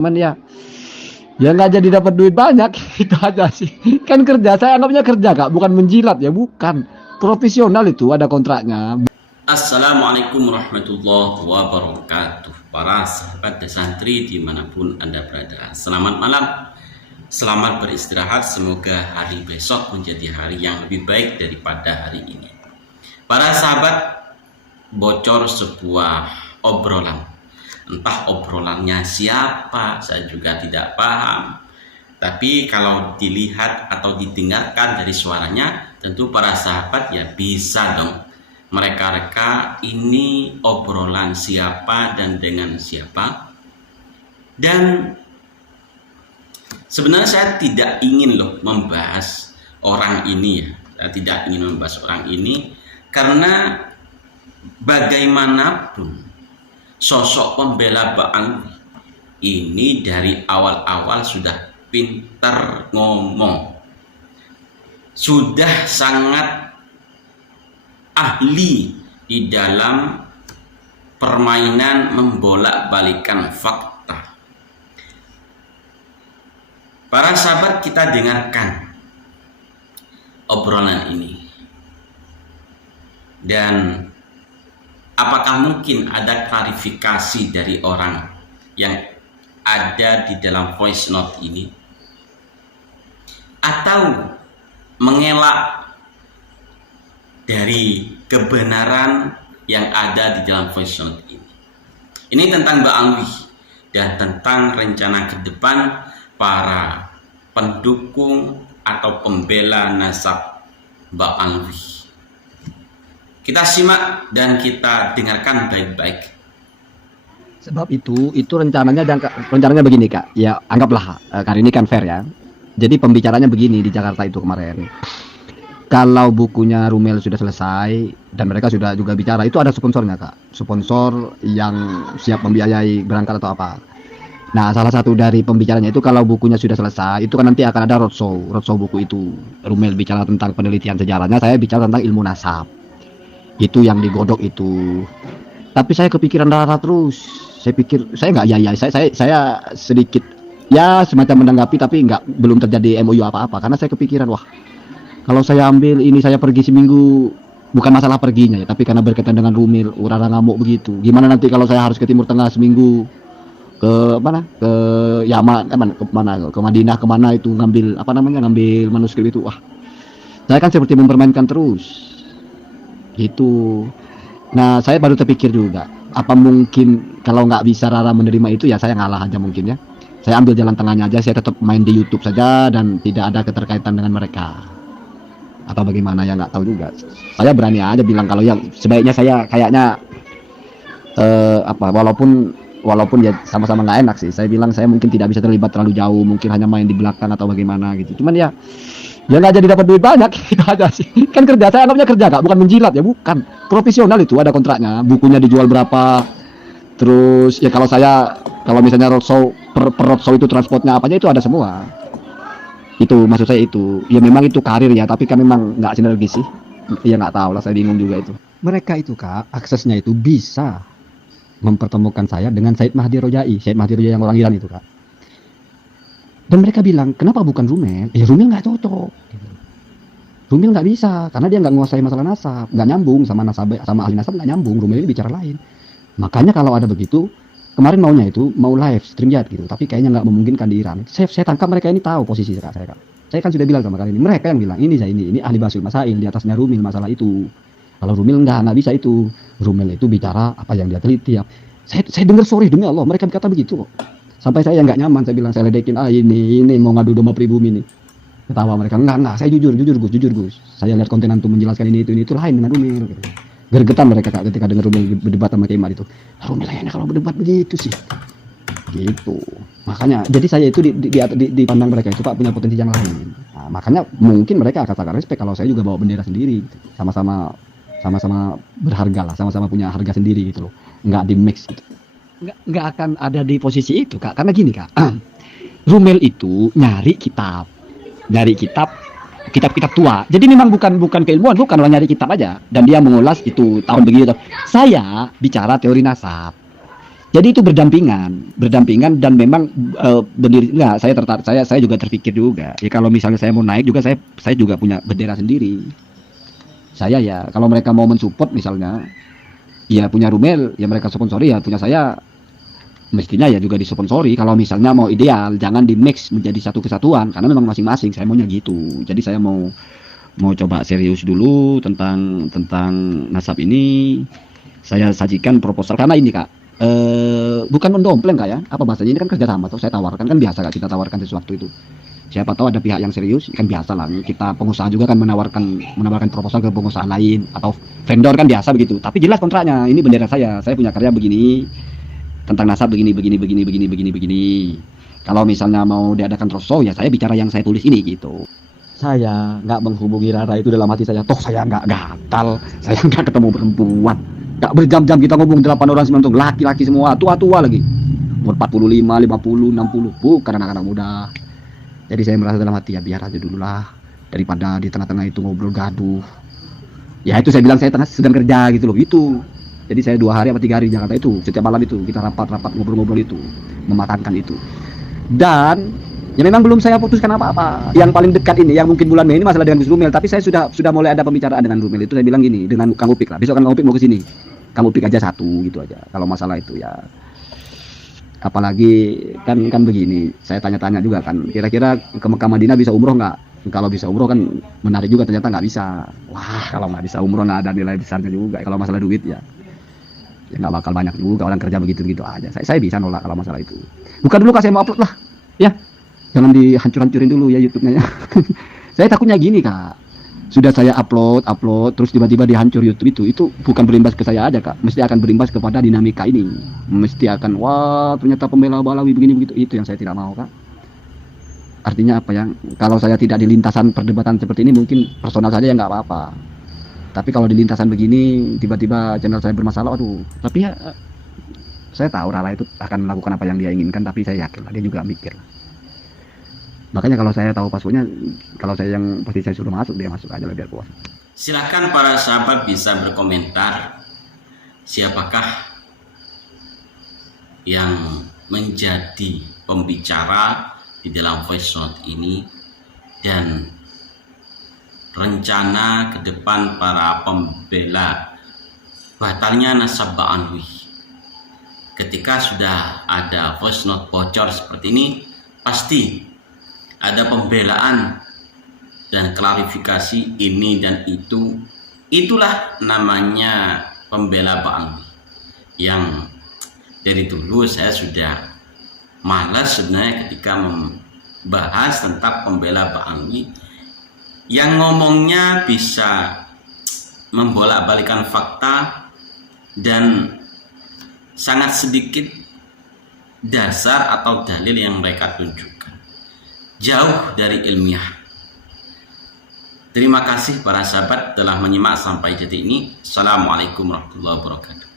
Cuman ya nggak jadi dapat duit banyak. Itu aja sih, kan kerja, saya anggapnya kerja Kak, bukan menjilat ya, bukan profesional, itu ada kontraknya. Assalamualaikum warahmatullahi wabarakatuh. Para sahabat dan santri dimanapun Anda berada, selamat malam, selamat beristirahat. Semoga hari besok menjadi hari yang lebih baik daripada hari ini. Para sahabat, bocor sebuah obrolan. Entah obrolannya siapa, saya juga tidak paham. Tapi kalau dilihat atau didengarkan dari suaranya, tentu para sahabat ya bisa dong mereka-reka ini obrolan siapa dan dengan siapa. Dan sebenarnya saya tidak ingin membahas orang ini ya. Saya tidak ingin membahas orang ini karena bagaimanapun sosok pembela Bang ini dari awal-awal sudah pintar ngomong, sudah sangat ahli di dalam permainan membolak-balikan fakta. Para sahabat, kita dengarkan obrolan ini. Dan apakah mungkin ada klarifikasi dari orang yang ada di dalam voice note ini? Atau mengelak dari kebenaran yang ada di dalam voice note ini? Ini tentang Mbak Angwi dan tentang rencana ke depan para pendukung atau pembela nasab Mbak Angwi. Kita simak dan kita dengarkan baik-baik. Sebab itu rencananya begini Kak. Ya anggaplah kali ini kan fair ya. Jadi pembicaranya begini di Jakarta itu kemarin. Kalau bukunya Rumel sudah selesai dan mereka sudah juga bicara, itu ada sponsornya Kak. Sponsor yang siap membiayai berangkat atau apa. Nah, salah satu dari pembicaranya itu kalau bukunya sudah selesai, itu kan nanti akan ada roadshow buku itu. Rumel bicara tentang penelitian sejarahnya, saya bicara tentang ilmu nasab. Itu yang digodok itu. Tapi saya kepikiran Rara terus. Saya pikir saya nggak saya sedikit ya semacam menanggapi, tapi belum terjadi MOU apa-apa karena saya kepikiran, wah, kalau saya ambil ini, saya pergi seminggu, bukan masalah perginya ya, tapi karena berkaitan dengan Rumil, Rara ngamuk begitu. Gimana nanti kalau saya harus ke Timur Tengah seminggu, ke mana, ke Yaman, ke Madinah, kemana itu ngambil ngambil manuskrip itu. Wah, saya kan seperti mempermainkan terus gitu. Nah, saya baru terpikir juga, apa mungkin kalau nggak bisa Rara menerima itu, ya saya ngalah aja mungkin ya. Saya ambil jalan tengahnya aja, saya tetap main di YouTube saja dan tidak ada keterkaitan dengan mereka. Atau bagaimana ya, nggak tahu juga. Saya berani aja bilang kalau ya sebaiknya saya kayaknya walaupun ya sama-sama nggak enak sih. Saya bilang saya mungkin tidak bisa terlibat terlalu jauh, mungkin hanya main di belakang atau bagaimana gitu. Cuman ya nggak jadi dapat duit banyak. Itu aja sih, kan kerja, saya anggapnya kerja Kak, bukan menjilat ya, bukan profesional, itu ada kontraknya, bukunya dijual berapa. Terus ya kalau misalnya roadshow, per roadshow itu transportnya apanya itu ada semua. Itu maksud saya, itu ya memang itu karir ya, tapi kan memang nggak sinergis sih ya, nggak tahu lah, saya bingung juga itu. Mereka itu Kak, aksesnya itu bisa mempertemukan saya dengan Said Mahdi Rojai yang orang Iran itu Kak. Dan mereka bilang, kenapa bukan Rumel? Ya Rumel nggak cocok. Rumel nggak bisa, karena dia nggak menguasai masalah nasab, nggak nyambung sama ahli nasab, nggak nyambung. Rumel ini bicara lain. Makanya kalau ada begitu, kemarin mau live stream ya gitu, tapi kayaknya nggak memungkinkan di Iran. Saya tangkap mereka ini tahu posisi saya Kak. Saya kan sudah bilang sama kalian ini, mereka yang bilang ini ahli basul masail, di atasnya Rumel masalah itu. Kalau Rumel nggak bisa itu. Rumel itu bicara apa yang dia teliti ya. Saya dengar, sorry demi Allah, mereka berkata begitu kok. Sampai saya nggak nyaman, saya bilang, saya ledekin, ini mau ngadu domba pribumi nih. Ketawa mereka, enggak, saya jujur Gus. Saya lihat konten antum menjelaskan ini itu lain dengan Rumel gitu. Gergetan mereka Kak ketika dengar Rumel berdebat sama Kemar itu. Rumel enak kalau berdebat begitu sih. Gitu. Makanya jadi saya itu di pandang mereka itu Pak punya potensi yang lain. Nah, makanya mungkin mereka akan sangat respect kalau saya juga bawa bendera sendiri gitu. Sama-sama berharga lah, sama-sama punya harga sendiri gitu loh. Nggak di mix gitu. Nggak akan ada di posisi itu Kak, karena gini Kak. Rumel itu nyari kitab tua. Jadi memang bukan keilmuan, bukan orang nyari kitab aja. Dan dia mengulas itu tahun begitu. Saya bicara teori nasab. Jadi itu berdampingan dan memang berdiri enggak, saya tertarik, saya juga terpikir juga. Ya kalau misalnya saya mau naik juga saya juga punya bendera sendiri. Saya ya kalau mereka mau mensupport misalnya ya punya Rumel ya mereka sponsori ya punya saya mestinya ya juga disponsori. Kalau misalnya mau ideal jangan di mix menjadi satu kesatuan karena memang masing-masing saya maunya gitu. Jadi saya mau coba serius dulu tentang nasab ini. Saya sajikan proposal karena ini Kak bukan mendompleng Kak ya, apa bahasanya, ini kan kerjasama tuh saya tawarkan, kan biasa Kak kita tawarkan sesuatu itu. Siapa tahu ada pihak yang serius, kan biasa lah. Kita pengusaha juga kan menawarkan proposal ke pengusaha lain atau vendor kan biasa begitu. Tapi jelas kontraknya, ini bendera saya punya karya begini, tentang nasab begini. Kalau misalnya mau diadakan roadshow ya saya bicara yang saya tulis ini gitu. Saya nggak menghubungi Rara itu dalam hati saya, toh saya nggak gatal, saya nggak ketemu perempuan. Gak berjam-jam kita ngomong 8 orang 9 orang laki-laki semua, tua-tua lagi. Umur 45, 50, 60, bukan anak-anak muda. Jadi saya merasa dalam hati ya biar aja dulu lah daripada di tengah-tengah itu ngobrol gaduh. Ya itu saya bilang saya sedang kerja gitu loh itu. Jadi saya 2 hari atau 3 hari di Jakarta itu, setiap malam itu kita rapat-rapat ngobrol-ngobrol itu, mematangkan itu. Dan ya memang belum saya putuskan apa-apa. Yang paling dekat ini, yang mungkin bulan Mei ini masalah dengan Gus Rumel. Tapi saya sudah mulai ada pembicaraan dengan Rumel itu. Saya bilang gini dengan Kang Upik lah. Besok kan Kang Upik mau ke sini. Kang Upik aja satu gitu aja. Kalau masalah itu ya. Apalagi kan begini. Saya tanya-tanya juga kan. Kira-kira ke Mekah Madinah bisa umroh nggak? Kalau bisa umroh kan menarik juga, ternyata nggak bisa. Wah kalau nggak bisa umroh nggak ada nilai besarnya juga. Kalau masalah duit ya nggak bakal banyak juga orang kerja begitu-begitu aja. Saya bisa nolak kalau masalah itu. Bukan dulu Kak saya mau upload lah. Ya. Jangan dihancur-hancurin dulu ya YouTube-nya ya. Saya takutnya gini Kak. Sudah saya upload terus tiba-tiba dihancur YouTube itu bukan berimbas ke saya aja Kak, mesti akan berimbas kepada dinamika ini. Mesti akan wah ternyata pembela Balawi begini begitu, itu yang saya tidak mau Kak. Artinya apa ya, kalau saya tidak di lintasan perdebatan seperti ini mungkin personal saja ya nggak apa-apa. Tapi kalau di lintasan begini tiba-tiba channel saya bermasalah, aduh. Tapi ya saya tahu Rara itu akan melakukan apa yang dia inginkan, tapi saya yakin lah dia juga mikir. Makanya kalau saya tahu passwordnya, kalau saya yang pasti saya suruh masuk, dia masuk aja lah biar puas. Silahkan para sahabat bisa berkomentar siapakah yang menjadi pembicara di dalam voice note ini dan rencana ke depan para pembela batalnya nasab Ba'alwi. Ketika sudah ada voice note bocor seperti ini, pasti ada pembelaan dan klarifikasi ini dan itu. Itulah namanya pembela Ba'alwi. Yang dari dulu saya sudah malas sebenarnya ketika membahas tentang pembela Ba'alwi yang ngomongnya bisa membolak-balikan fakta dan sangat sedikit dasar atau dalil yang mereka tunjukkan, jauh dari ilmiah. Terima kasih para sahabat telah menyimak sampai detik ini. Assalamualaikum warahmatullahi wabarakatuh.